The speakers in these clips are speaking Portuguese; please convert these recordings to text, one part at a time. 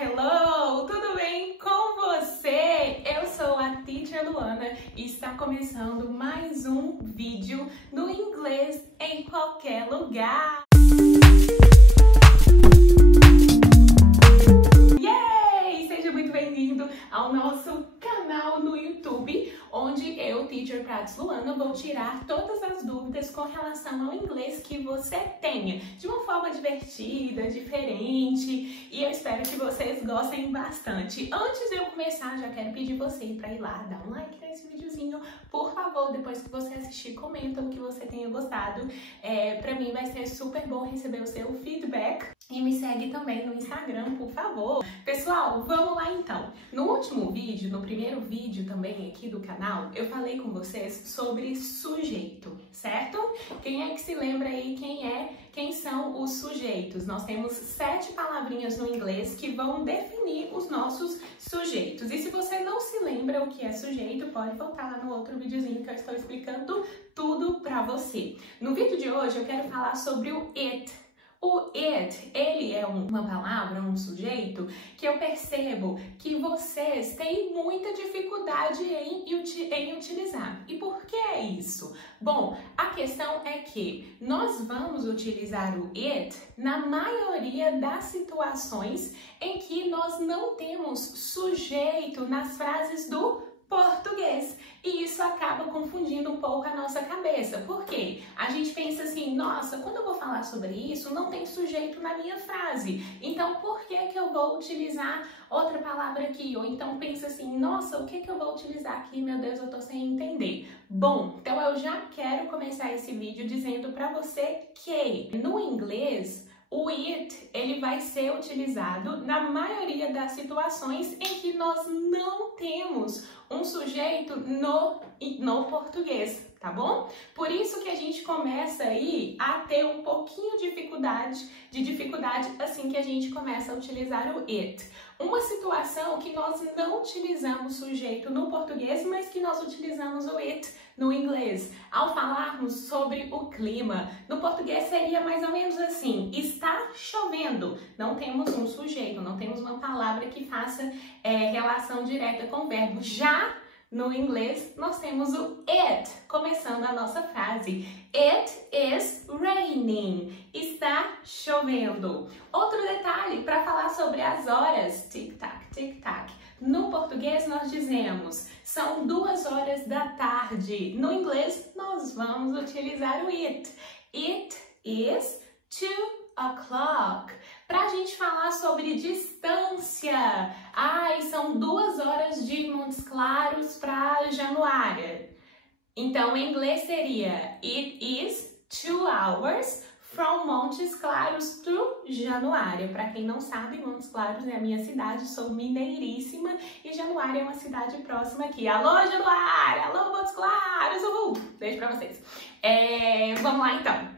Hello! Tudo bem com você? Eu sou a Teacher Luana e está começando mais um vídeo no inglês em qualquer lugar. Yay! Seja muito bem-vindo ao nosso canal no YouTube, onde eu, Teacher Prats Luana, vou tirar todas as dúvidas com relação ao inglês que você tenha, de uma forma divertida, diferente, e eu espero que vocês gostem bastante. Antes de eu começar, já quero pedir você para ir lá, dar um like nesse videozinho, por favor. Depois que você assistir, comenta o que você tenha gostado. Pra mim vai ser super bom receber o seu feedback. E me segue também no Instagram, por favor. Pessoal, vamos lá então. No último vídeo, no primeiro vídeo também aqui do canal, eu falei com vocês sobre sujeito, certo? Quem é que se lembra aí quem são os sujeitos? Nós temos 7 palavrinhas no inglês que vão definir os nossos sujeitos. E se você não se lembra o que é sujeito, pode voltar lá no outro videozinho que eu estou explicando tudo pra você. No vídeo de hoje eu quero falar sobre o it. O it, ele é uma palavra, um sujeito, que eu percebo que vocês têm muita dificuldade em utilizar. E por que é isso? Bom, a questão é que nós vamos utilizar o it na maioria das situações em que nós não temos sujeito nas frases do português. E isso acaba confundindo um pouco a nossa cabeça. Por quê? A gente pensa assim, nossa, quando eu vou falar sobre isso, não tem sujeito na minha frase. Então, por que eu vou utilizar outra palavra aqui? Ou então pensa assim, nossa, o que eu vou utilizar aqui? Meu Deus, eu tô sem entender. Bom, então eu já quero começar esse vídeo dizendo pra você que no inglês, o it, ele vai ser utilizado na maioria das situações em que nós não temos um sujeito no português, tá bom? Por isso que a gente começa aí a ter um pouquinho de dificuldade assim que a gente começa a utilizar o it. Uma situação que nós não utilizamos sujeito no português, mas que nós utilizamos o it no inglês. Ao falarmos sobre o clima, no português seria mais ou menos assim, está chovendo. Não temos um sujeito, não temos uma palavra que faça relação direta com o verbo. Já no inglês, nós temos o it, começando a nossa frase. It is raining. Está chovendo. Outro detalhe para falar sobre as horas. Tic-tac, tic-tac. No português, nós dizemos, são 2 horas da tarde. No inglês, nós vamos utilizar o it. It is 2 o'clock. Para a gente falar sobre distância, são 2 horas de Montes Claros para Januária. Então, em inglês seria It is 2 hours from Montes Claros to Januária. Para quem não sabe, Montes Claros é a minha cidade, sou mineiríssima e Januária é uma cidade próxima aqui. Alô, Januária! Alô, Montes Claros! Uhul! Beijo para vocês. Vamos lá, então.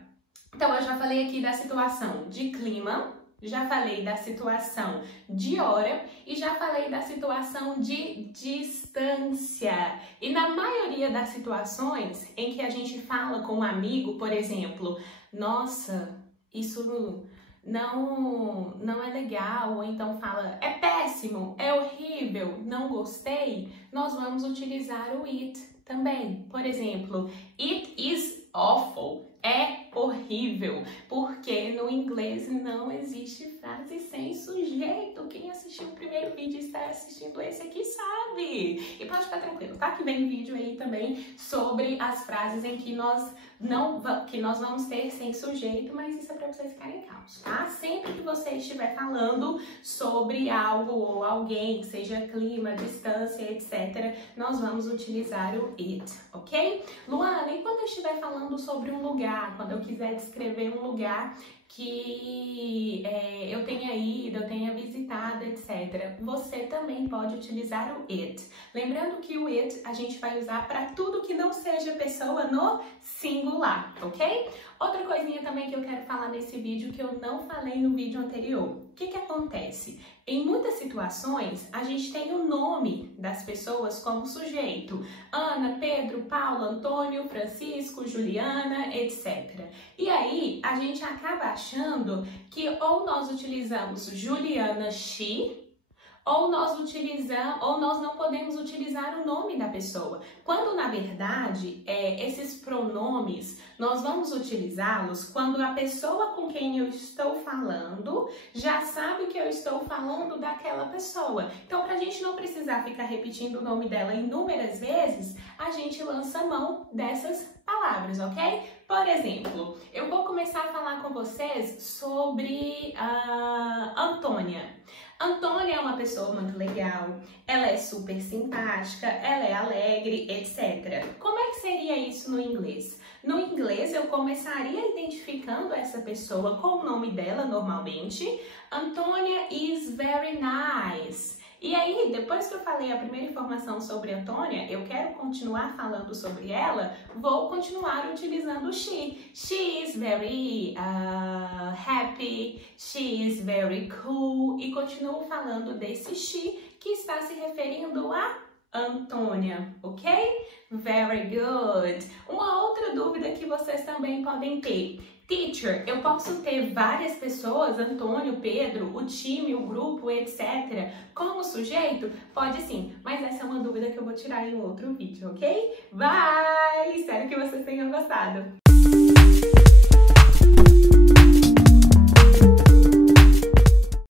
Então, eu já falei aqui da situação de clima, já falei da situação de hora e já falei da situação de distância. E na maioria das situações em que a gente fala com um amigo, por exemplo, nossa, isso não é legal, ou então fala, é péssimo, é horrível, não gostei, nós vamos utilizar o it também. Por exemplo, it is awful. É horrível, porque no inglês não existe frase sem sujeito. Quem assistiu o primeiro vídeo e está assistindo esse aqui sabe. E pode ficar tranquilo, tá? Que vem vídeo aí também sobre as frases em que nós vamos ter sem sujeito, mas isso é para vocês ficarem calmos, tá? Sempre que você estiver falando sobre algo ou alguém, seja clima, distância, etc., nós vamos utilizar o it, ok? Luana, e quando eu estiver falando sobre um lugar, quando eu quiser descrever um lugar que eu tenha ido, eu tenha visitado, etc., você também pode utilizar o it. Lembrando que o it a gente vai usar para tudo que não seja pessoa no singular, ok? Outra coisinha também que eu quero falar nesse vídeo que eu não falei no vídeo anterior. O que acontece? Em muitas situações, a gente tem o nome das pessoas como sujeito. Ana, Pedro, Paulo, Antônio, Francisco, Juliana, etc. E a gente acaba achando que ou nós utilizamos Juliana she, ou nós não podemos utilizar o nome da pessoa. Quando, na verdade, esses pronomes, nós vamos utilizá-los quando a pessoa com quem eu estou falando já sabe que eu estou falando daquela pessoa. Então, para a gente não precisar ficar repetindo o nome dela inúmeras vezes, a gente lança mão dessas palavras, ok? Por exemplo, eu vou começar a falar com vocês sobre a Antônia. Antônia é uma pessoa muito legal, ela é super simpática, ela é alegre, etc. Como é que seria isso no inglês? No inglês, eu começaria identificando essa pessoa com o nome dela normalmente. Antônia is very nice. E aí, depois que eu falei a primeira informação sobre Antônia, eu quero continuar falando sobre ela, vou continuar utilizando she. She is very happy, she is very cool, e continuo falando desse she que está se referindo a Antônia, ok? Very good. Uma outra dúvida que vocês também podem ter. Teacher, eu posso ter várias pessoas, Antônio, Pedro, o time, o grupo, etc., como sujeito? Pode sim, mas essa é uma dúvida que eu vou tirar em outro vídeo, ok? Bye! Espero que vocês tenham gostado.